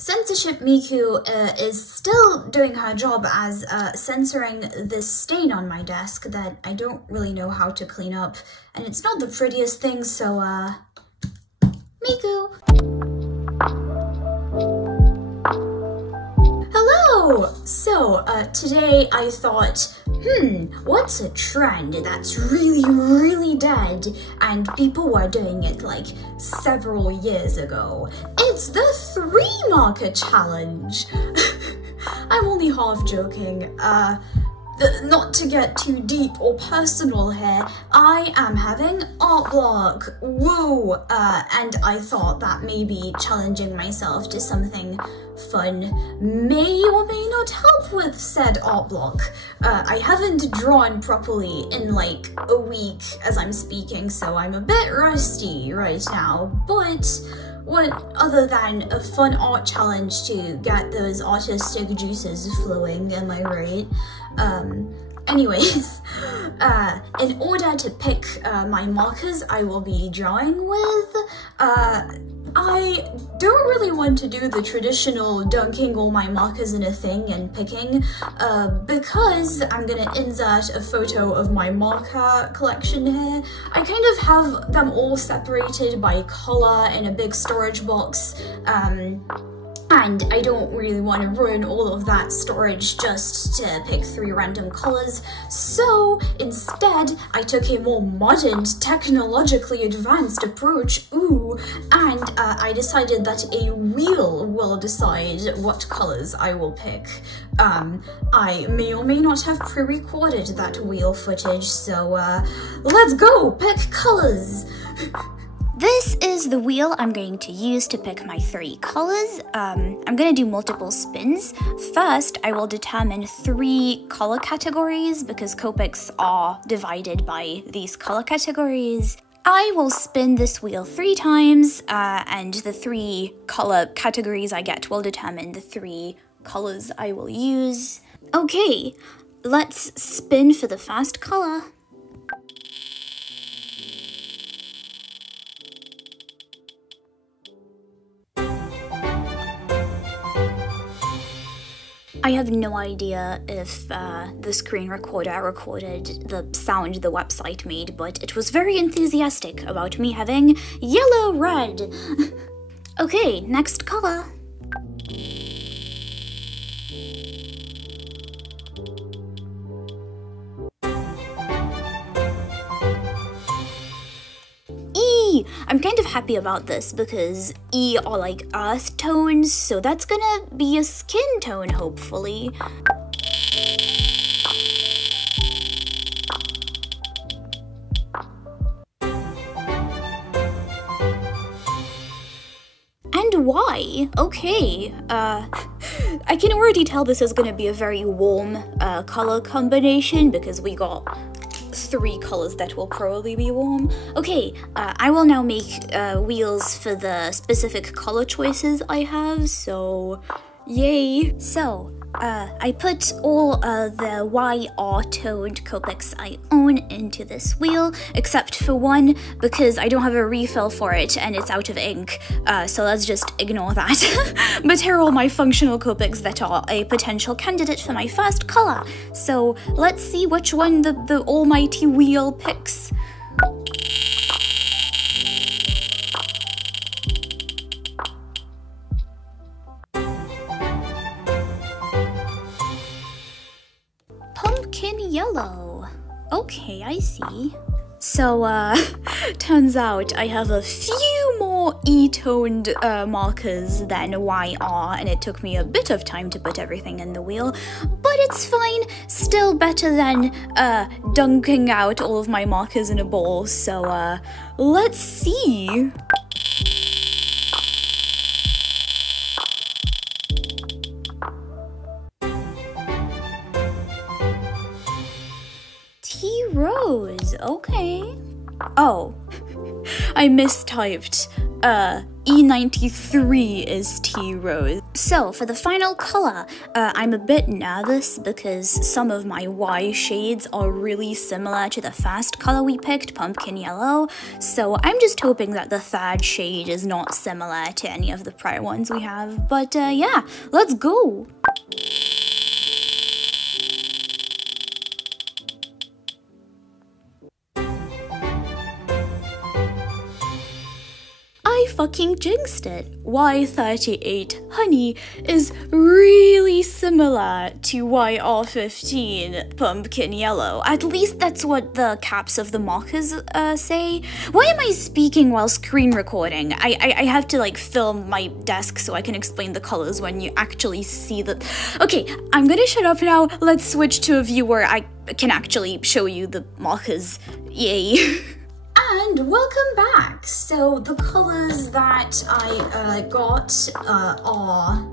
Censorship Miku is still doing her job as censoring this stain on my desk that I don't really know how to clean up, and it's not the prettiest thing, so Miku! Hello! So, today I thought, what's a trend that's really dead and people were doing it like several years ago? It's the 3-marker challenge! I'm only half joking. Not to get too deep or personal here, I am having art block, woo! And I thought that maybe challenging myself to something fun may or may not help with said art block. I haven't drawn properly in like a week as I'm speaking, so I'm a bit rusty right now, but what other than a fun art challenge to get those artistic juices flowing, am I right? Anyways, in order to pick my markers I will be drawing with, I don't really want to do the traditional dunking all my markers in a thing and picking, because I'm gonna insert a photo of my marker collection here. I kind of have them all separated by color in a big storage box, and I don't really want to ruin all of that storage just to pick 3 random colors, so instead I took a more modern, technologically advanced approach, and I decided that a wheel will decide what colors I will pick. I may or may not have pre-recorded that wheel footage, so let's go, pick colors! This is the wheel I'm going to use to pick my 3 colors. I'm going to do multiple spins. First, I will determine 3 color categories because Copics are divided by these color categories. I will spin this wheel 3 times, and the 3 color categories I get will determine the 3 colors I will use. Okay, let's spin for the first color. I have no idea if the screen recorder recorded the sound the website made, but it was very enthusiastic about me having yellow-red. Okay, next color. I'm kind of happy about this because E are like earth tones, so that's gonna be a skin tone, hopefully. And Y, okay, I can already tell this is gonna be a very warm color combination because we got 3 colors that will probably be warm. Okay, I will now make wheels for the specific color choices I have, so yay. So, I put all the YR toned Copics I own into this wheel, except for one because I don't have a refill for it and it's out of ink, so let's just ignore that. But here are all my functional Copics that are a potential candidate for my first color, so let's see which one the almighty wheel picks. Yellow. Okay, I see. So, turns out I have a few more E-toned markers than YR, and it took me a bit of time to put everything in the wheel, but it's fine. Still better than dunking out all of my markers in a bowl, so let's see. Rose, okay. Oh, I mistyped E93 is tea rose. So for the final color, I'm a bit nervous because some of my Y shades are really similar to the first color we picked, pumpkin yellow. So I'm just hoping that the third shade is not similar to any of the prior ones we have. But yeah, let's go! I fucking jinxed it. Y38 honey is really similar to YR15 pumpkin yellow. At least that's what the caps of the markers say. Why am I speaking while screen recording? I have to like film my desk so I can explain the colors when you actually see the... Okay, I'm gonna shut up now. Let's switch to a view where I can actually show you the markers. Yay. And welcome back! So the colors that I got are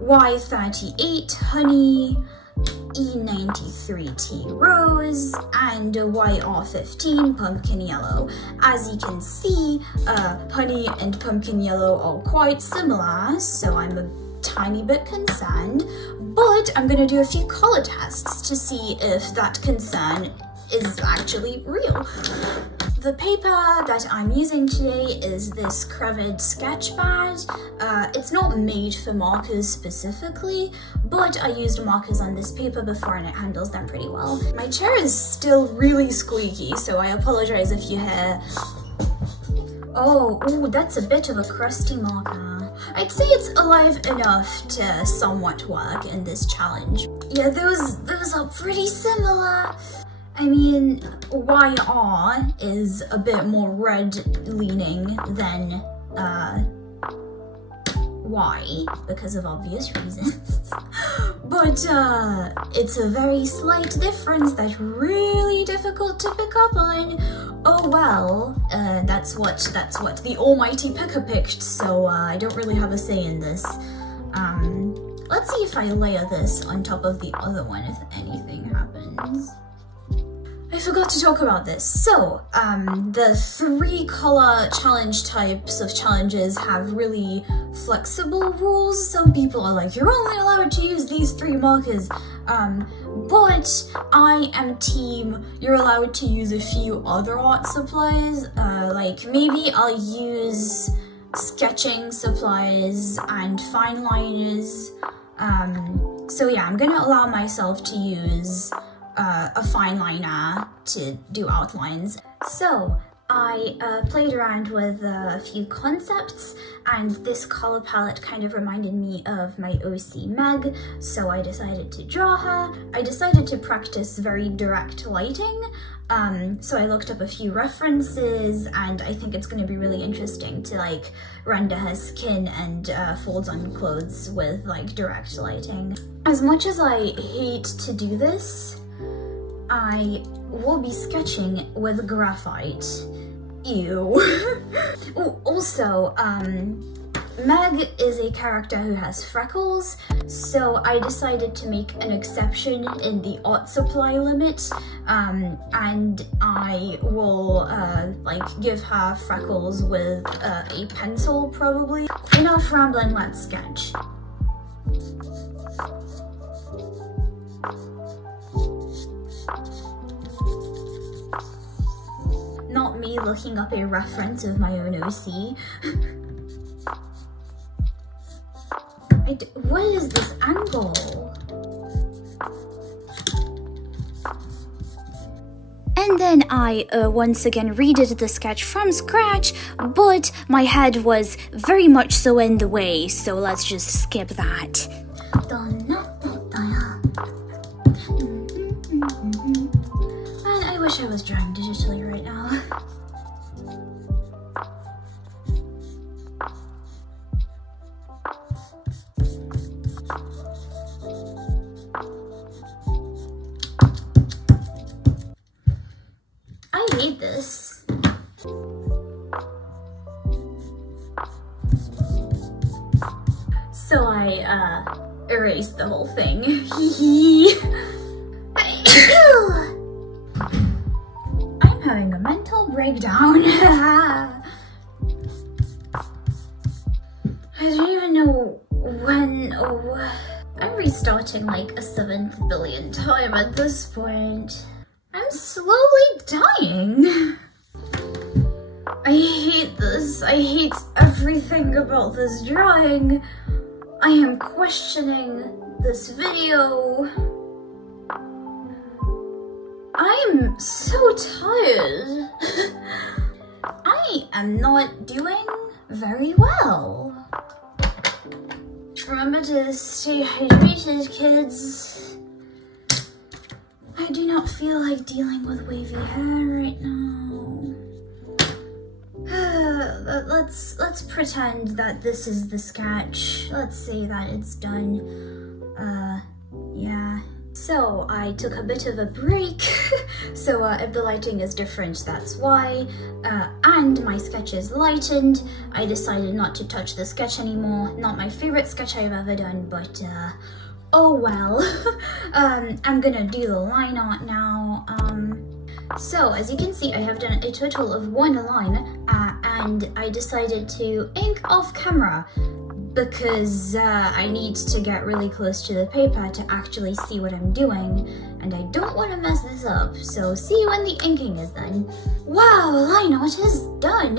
Y38 honey, E93 tea rose, and YR15 pumpkin yellow. As you can see, honey and pumpkin yellow are quite similar, so I'm a tiny bit concerned, but I'm gonna do a few color tests to see if that concern is actually real. The paper that I'm using today is this graphite sketch pad. It's not made for markers specifically, but I used markers on this paper before and it handles them pretty well. My chair is still really squeaky, so I apologize if you hear... Oh, that's a bit of a crusty marker. I'd say it's alive enough to somewhat work in this challenge. Yeah, those are pretty similar. I mean, YR is a bit more red-leaning than Y, because of obvious reasons. But it's a very slight difference that's really difficult to pick up on. Oh well, that's what the almighty picker picked, so I don't really have a say in this. Let's see if I layer this on top of the other one if anything happens. I forgot to talk about this. So, the 3 color challenge types of challenges have really flexible rules. Some people are like, you're only allowed to use these 3 markers. But I am team, you're allowed to use a few other art supplies. Like maybe I'll use sketching supplies and fine liners. So yeah, I'm gonna allow myself to use a fine liner to do outlines. So I played around with a few concepts, and this color palette kind of reminded me of my OC Meg, so I decided to draw her. I decided to practice very direct lighting, so I looked up a few references, and I think it's going to be really interesting to like render her skin and folds on clothes with like direct lighting. As much as I hate to do this, I will be sketching with graphite. Ew. Ooh, also, Meg is a character who has freckles, so I decided to make an exception in the art supply limit, and I will like give her freckles with a pencil probably. Enough rambling, let's sketch. Not me looking up a reference of my own OC. What is this angle? And then I once again redid the sketch from scratch, but my head was very much so in the way, so let's just skip that. Man, I wish I was drawing digitally right now. I hate this. So I erased the whole thing. I'm having a mental breakdown. no. I'm restarting like a 7th billion time at this point. I'm slowly dying. I hate this. I hate everything about this drawing. I am questioning this video. I'm so tired. I am not doing very well. Remember to stay hydrated, kids. I do not feel like dealing with wavy hair right now. Let's pretend that this is the sketch. Let's say that it's done. Yeah. So I took a bit of a break. So if the lighting is different, that's why. And my sketch is lightened. I decided not to touch the sketch anymore. Not my favorite sketch I've ever done, but oh well. I'm gonna do the line art now. So as you can see, I have done a total of 1 line, and I decided to ink off camera because I need to get really close to the paper to actually see what I'm doing, and I don't want to mess this up, so see you when the inking is done. Wow, line art is done!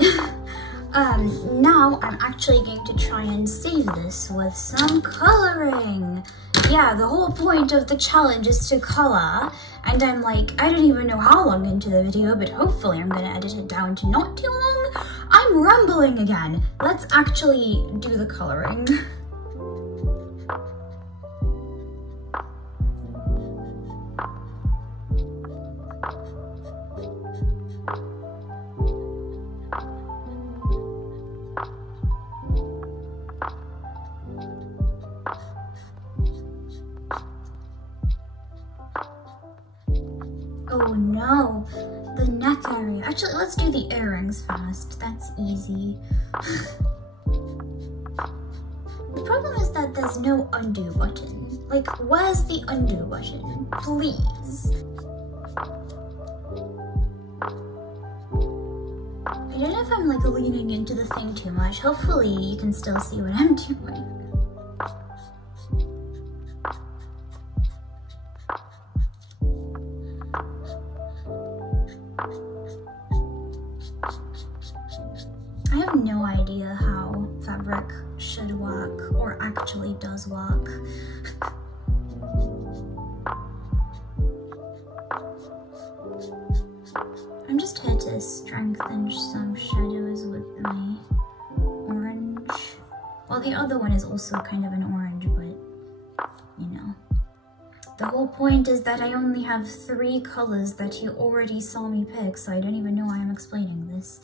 Now I'm actually going to try and save this with some coloring. Yeah, the whole point of the challenge is to color, and I'm like, I don't even know how long into the video, but hopefully I'm gonna edit it down to not too long. I'm rambling again. Let's actually do the coloring. Oh no, the neck area. Actually, let's do the earrings first. That's easy. The problem is that there's no undo button. Like, where's the undo button? Please. I don't know if I'm like leaning into the thing too much. Hopefully you can still see what I'm doing. I have no idea how fabric should work or actually does work. I'm just here to strengthen some shadows with my orange. Well, the other one is also kind of an orange, but you know. The whole point is that I only have 3 colors that you already saw me pick, so I don't even know why I'm explaining this.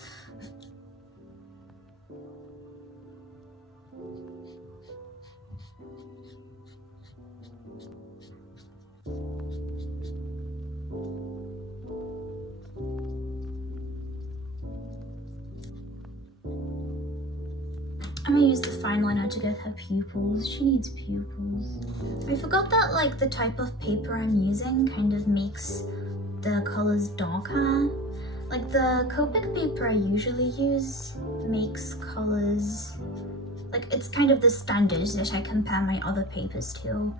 I'm gonna use the fine liner to give her pupils. She needs pupils. I forgot that like the type of paper I'm using kind of makes the colors darker. Like the Copic paper I usually use makes colors, like it's kind of the standard that I compare my other papers to.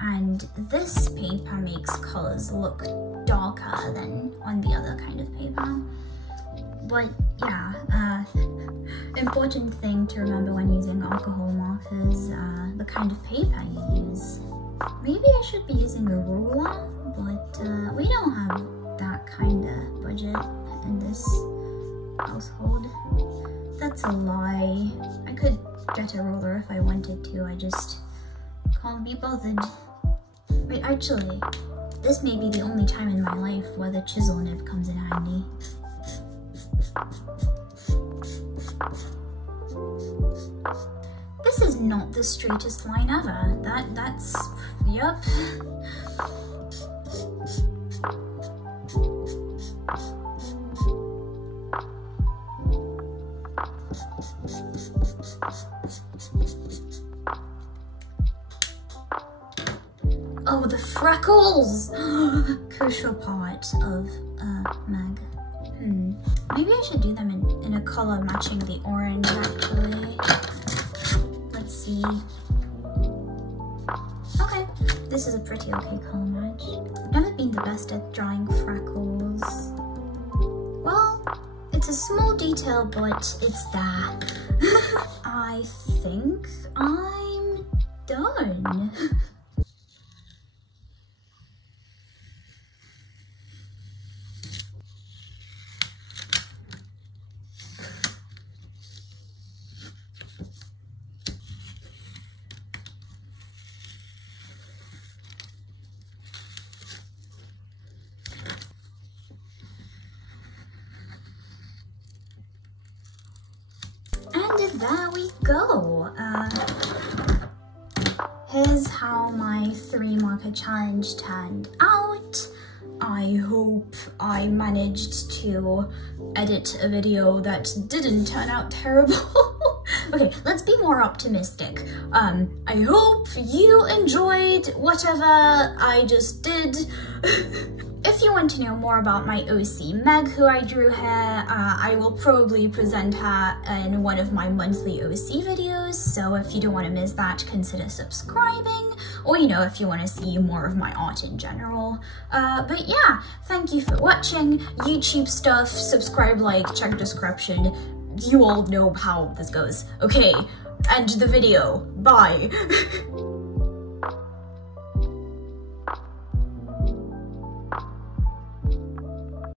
And this paper makes colors look darker than on the other kind of paper. But yeah, important thing to remember when using alcohol markers, the kind of paper you use. Maybe I should be using a ruler, but we don't have that kind of budget in this household. That's a lie. I could get a ruler if I wanted to, I just can't be bothered. Wait, actually, this may be the only time in my life where the chisel nib comes in handy. This is not the straightest line ever. That's, yep. Oh, the freckles! Crucial part of Meg. Maybe I should do them in a color matching the orange, actually. Let's see. this is a pretty okay color match. I've never been the best at drawing freckles. Well, it's a small detail, but it's there. I think I'm done. And there we go. Here's how my 3 marker challenge turned out. I hope I managed to edit a video that didn't turn out terrible. Okay, let's be more optimistic. I hope you enjoyed whatever I just did. If you want to know more about my OC Meg, who I drew here, I will probably present her in one of my monthly OC videos, so if you don't want to miss that, consider subscribing, or you know, if you want to see more of my art in general. But yeah, thank you for watching. YouTube stuff, subscribe, like, check description. You all know how this goes. Okay, end the video. Bye.